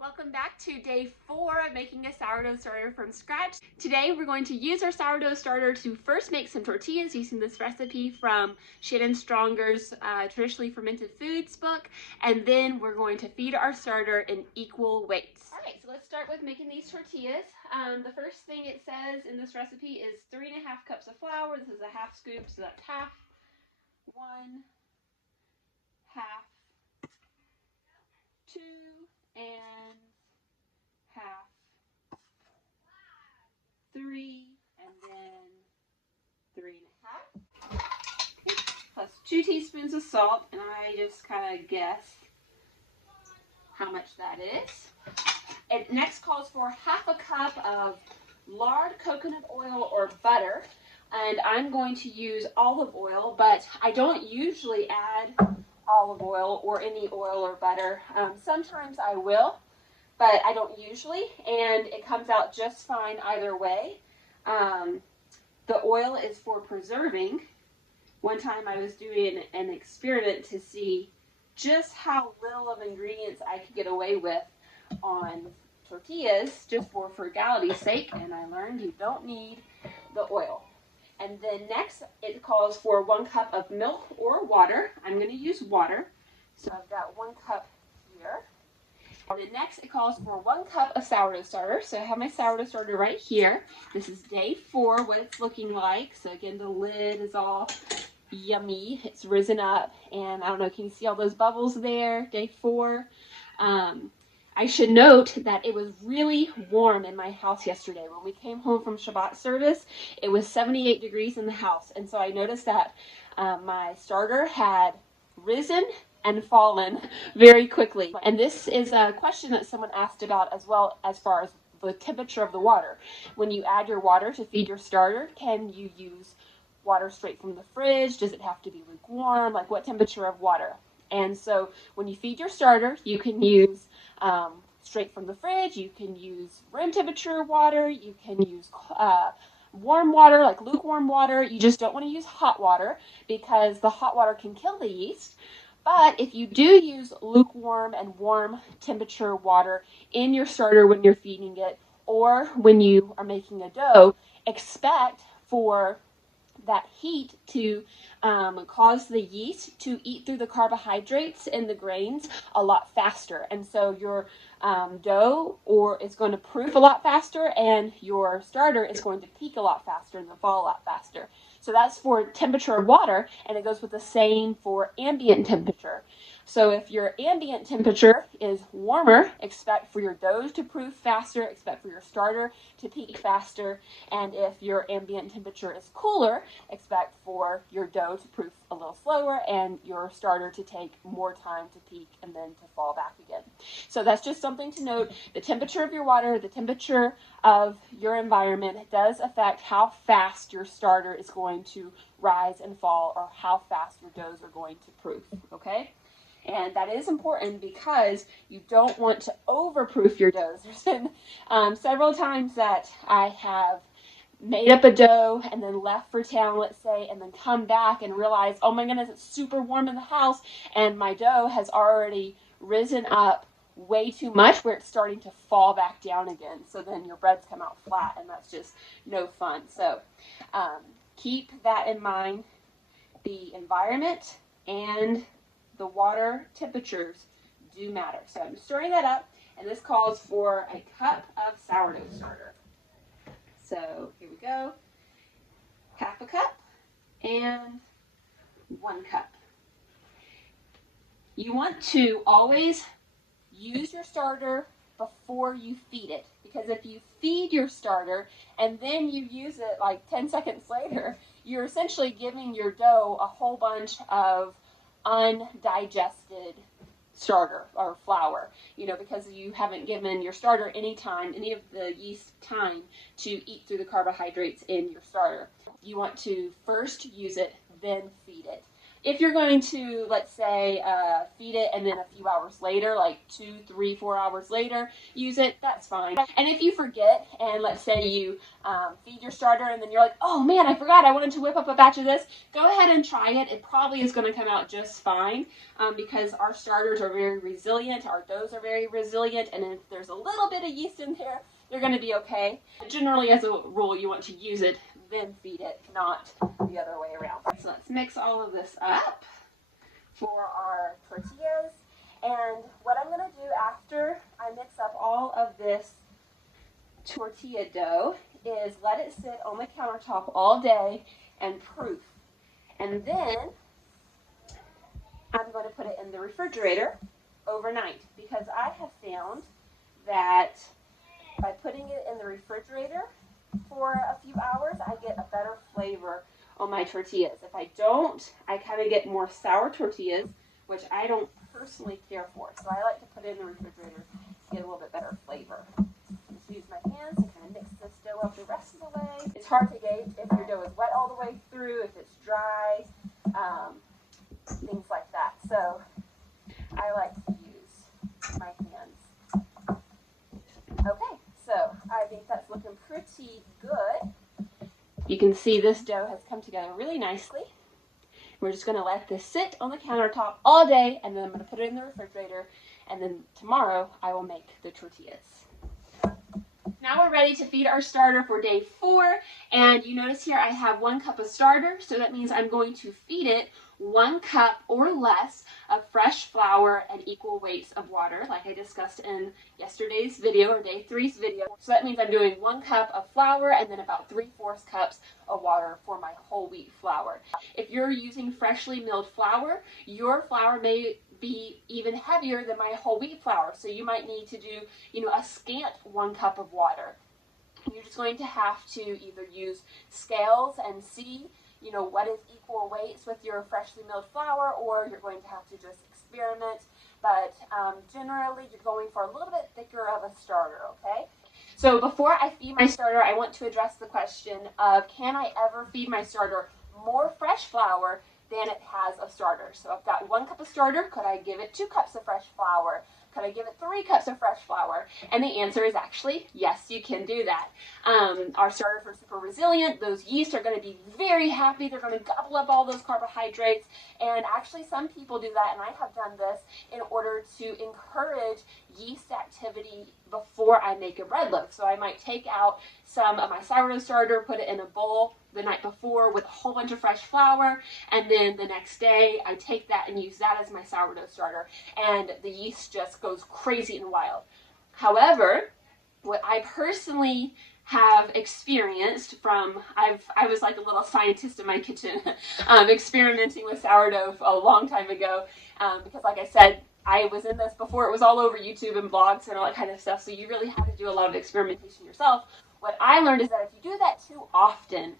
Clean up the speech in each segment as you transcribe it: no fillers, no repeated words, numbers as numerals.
Welcome back to day 4 of making a sourdough starter from scratch. Today we're going to use our sourdough starter to first make some tortillas using this recipe from Shannon Stronger's Traditionally Fermented Foods book, and then we're going to feed our starter in equal weights. Alright, so let's start with making these tortillas. The first thing it says in this recipe is 3.5 cups of flour. This is a half scoop, so that's half, 1, half, 2, and half, 3, and then 3.5. Okay. Plus 2 teaspoons of salt, and I just kind of guessed how much that is. It next calls for half a cup of lard, coconut oil, or butter, and I'm going to use olive oil, but I don't usually add olive oil or any oil or butter. Sometimes I will, but I don't usually, and it comes out just fine either way. The oil is for preserving. One time I was doing an experiment to see just how little of ingredients I could get away with on tortillas, just for frugality's sake, and I learned you don't need the oil. And then next it calls for 1 cup of milk or water. I'm going to use water, so I've got 1 cup here. And then next it calls for 1 cup of sourdough starter. So I have my sourdough starter right here. This is day 4, what it's looking like. So again, the lid is all yummy. It's risen up, and I don't know, can you see all those bubbles there? Day 4. I should note that it was really warm in my house yesterday. When we came home from Shabbat service, it was 78 degrees in the house. And so I noticed that my starter had risen and fallen very quickly. And this is a question that someone asked about as well, as far as the temperature of the water. When you add your water to feed your starter, can you use water straight from the fridge? Does it have to be lukewarm? Like, what temperature of water? And so when you feed your starter, you can use straight from the fridge, you can use room temperature water, you can use warm water, like lukewarm water. You just don't want to use hot water because the hot water can kill the yeast. But if you do use lukewarm and warm temperature water in your starter when you're feeding it, or when you are making a dough, expect for that heat to cause the yeast to eat through the carbohydrates in the grains a lot faster. And so your dough is going to proof a lot faster, and your starter is going to peak a lot faster and fall a lot faster. So that's for temperature of water, and it goes with the same for ambient temperature. So if your ambient temperature is warmer, expect for your dough to proof faster, expect for your starter to peak faster. And if your ambient temperature is cooler, expect for your dough to proof a little slower and your starter to take more time to peak and then to fall back again. So that's just something to note. The temperature of your water, the temperature of your environment does affect how fast your starter is going to rise and fall, or how fast your doughs are going to proof, okay? And that is important because you don't want to overproof your doughs. There's been several times that I have made up a dough and then left for town, let's say, and then come back and realize, oh my goodness, it's super warm in the house, and my dough has already risen up way too much where it's starting to fall back down again. So then your breads come out flat, and that's just no fun. So keep that in mind. The environment and the water temperatures do matter. So I'm stirring that up, and this calls for a cup of sourdough starter. So here we go. Half a cup and 1 cup. You want to always use your starter before you feed it, because if you feed your starter and then you use it like 10 seconds later, you're essentially giving your dough a whole bunch of undigested starter or flour, because you haven't given your starter any of the yeast time to eat through the carbohydrates in your starter. You want to first use it, then feed it. If you're going to, let's say, feed it and then a few hours later, like 2, 3, 4 hours later, use it, that's fine. And if you forget, and let's say you feed your starter and then you're like, oh man, I forgot, I wanted to whip up a batch of this, go ahead and try it. It probably is going to come out just fine because our starters are very resilient, our doughs are very resilient, and if there's a little bit of yeast in there, you're going to be okay. Generally, as a rule, you want to use it, then feed it, not the other way around. So let's mix all of this up for our tortillas. And what I'm going to do after I mix up all of this tortilla dough is let it sit on the countertop all day and proof. And then I'm going to put it in the refrigerator overnight because I have found that by putting it in the refrigerator for a few hours, I get a better flavor on my tortillas. If I don't, I kind of get more sour tortillas, which I don't personally care for. So I like to put it in the refrigerator to get a little bit better flavor. Just use my hands to kind of mix this dough up the rest of the way. It's hard to gauge if your dough is wet all the way through, if it's dry, things like that. So I like to use my hands. Okay. So I think that's looking pretty good. You can see this dough has come together really nicely. We're just going to let this sit on the countertop all day, and then I'm going to put it in the refrigerator, and then tomorrow I will make the tortillas. Now we're ready to feed our starter for day 4, and you notice here I have 1 cup of starter, so that means I'm going to feed it 1 cup or less of fresh flour and equal weights of water, like I discussed in yesterday's video or day 3's video. So that means I'm doing 1 cup of flour and then about 3/4 cups of water for my whole wheat flour. If you're using freshly milled flour, your flour may be even heavier than my whole wheat flour, so you might need to do, a scant 1 cup of water. You're just going to have to either use scales and see what is equal weights with your freshly milled flour, or you're going to have to just experiment. But generally, you're going for a little bit thicker of a starter, okay? So before I feed my starter, I want to address the question of, can I ever feed my starter more fresh flour than it has of starter? So I've got 1 cup of starter. Could I give it 2 cups of fresh flour? Could I give it 3 cups of fresh flour? And the answer is actually, yes, you can do that. Our starters are super resilient. Those yeast are going to be very happy. They're going to gobble up all those carbohydrates. And actually, some people do that, and I have done this in order to encourage yeast activity before I make a bread loaf. So I might take out some of my sourdough starter, put it in a bowl the night before with a whole bunch of fresh flour, and then the next day I take that and use that as my sourdough starter, and the yeast just goes crazy and wild. However, what I personally have experienced from, I was like a little scientist in my kitchen experimenting with sourdough a long time ago, because like I said, I was in this before it was all over YouTube and blogs and all that kind of stuff, so you really have to do a lot of experimentation yourself. What I learned is that if you do that too often,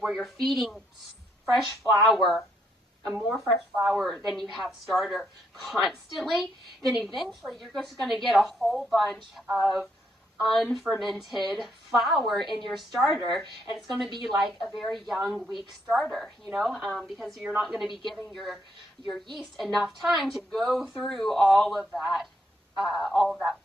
where you're feeding fresh flour, more fresh flour than you have starter constantly, then eventually you're just going to get a whole bunch of unfermented flour in your starter, and it's going to be like a very young, weak starter, because you're not going to be giving your yeast enough time to go through all of that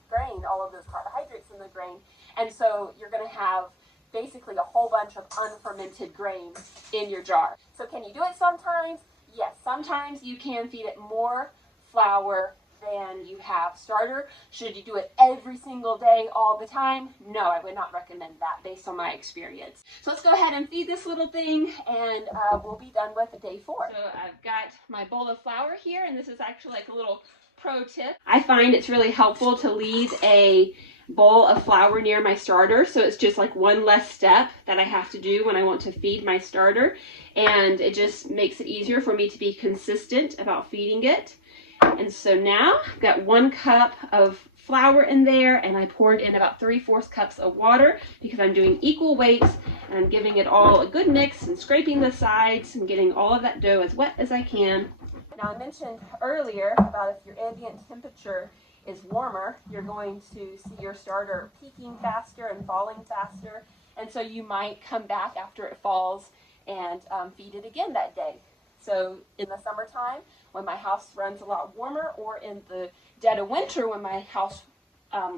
grain, all of those carbohydrates in the grain, and so you're going to have basically a whole bunch of unfermented grain in your jar. So can you do it sometimes? Yes, sometimes you can feed it more flour than you have starter. Should you do it every single day all the time? No, I would not recommend that based on my experience. So let's go ahead and feed this little thing, and we'll be done with day 4. So I've got my bowl of flour here, and this is actually like a little pro tip. I find it's really helpful to leave a bowl of flour near my starter, so it's just like one less step that I have to do when I want to feed my starter, and it just makes it easier for me to be consistent about feeding it. And so now I've got 1 cup of flour in there, and I poured in about 3/4 cups of water because I'm doing equal weights, and I'm giving it all a good mix and scraping the sides and getting all of that dough as wet as I can. Now I mentioned earlier about if your ambient temperature is warmer, you're going to see your starter peaking faster and falling faster, and so you might come back after it falls and feed it again that day. So in the summertime, when my house runs a lot warmer, or in the dead of winter when my house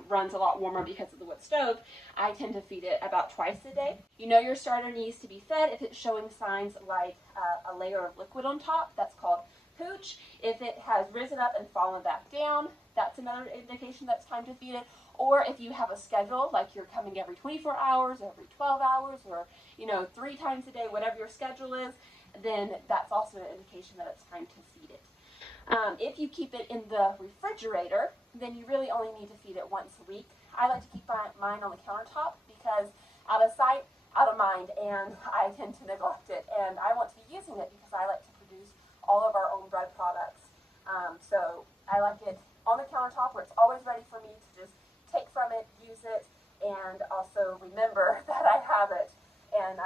runs a lot warmer because of the wood stove, I tend to feed it about twice a day. You know your starter needs to be fed if it's showing signs like a layer of liquid on top. That's called pooch. If it has risen up and fallen back down, that's another indication that's time to feed it. Or if you have a schedule, like you're coming every 24 hours, or every 12 hours, or 3 times a day, whatever your schedule is, then that's also an indication that it's time to feed it. If you keep it in the refrigerator, then you really only need to feed it once a week. I like to keep mine on the countertop because out of sight, out of mind, and I tend to neglect it. And I want to be using it because I like to produce all of our own bread products. So I like it on the countertop where it's always ready for me to just take from it, use it, and also remember that I have it, and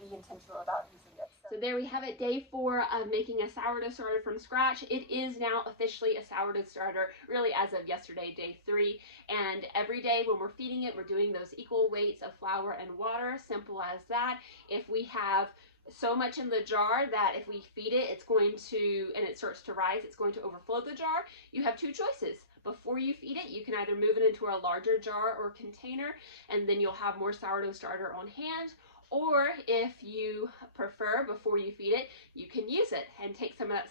be intentional about using it. So there we have it, day 4 of making a sourdough starter from scratch. It is now officially a sourdough starter, really as of yesterday, day 3. And every day when we're feeding it, we're doing those equal weights of flour and water. Simple as that. If we have so much in the jar that if we feed it, it's going to, and it starts to rise, it's going to overflow the jar, you have 2 choices. Before you feed it, you can either move it into a larger jar or container, and then you'll have more sourdough starter on hand. Or if you prefer, before you feed it, you can use it and take some of that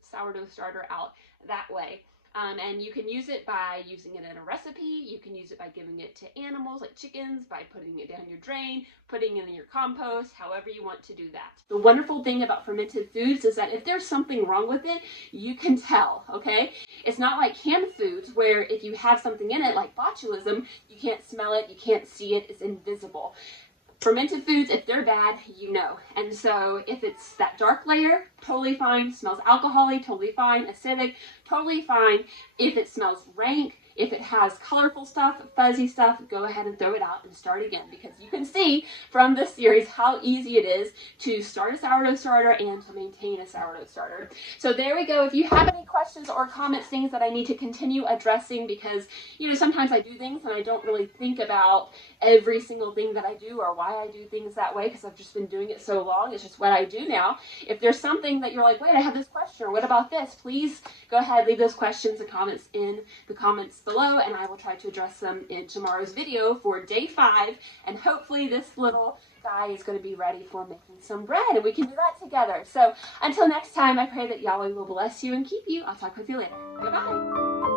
sourdough starter out that way. And you can use it by using it in a recipe. You can use it by giving it to animals like chickens, by putting it down your drain, putting it in your compost, however you want to do that. The wonderful thing about fermented foods is that if there's something wrong with it, you can tell, okay? It's not like canned foods where if you have something in it like botulism, you can't smell it, you can't see it, it's invisible. Fermented foods, if they're bad, you know. And so if it's that dark layer, totally fine. Smells alcoholic, totally fine. Acidic, totally fine. If it smells rank, if it has colorful stuff, fuzzy stuff, go ahead and throw it out and start again, because you can see from this series how easy it is to start a sourdough starter and to maintain a sourdough starter. So there we go. If you have any questions or comments, things that I need to continue addressing, because sometimes I do things and I don't really think about every single thing that I do or why I do things that way, because I've just been doing it so long. It's just what I do now. If there's something that you're like, wait, I have this question, or what about this, please go ahead, leave those questions and comments in the comments below, and I will try to address them in tomorrow's video for day 5, and hopefully this little guy is going to be ready for making some bread, and we can do that together. So until next time, I pray that Yahweh will bless you and keep you. I'll talk with you later. Goodbye.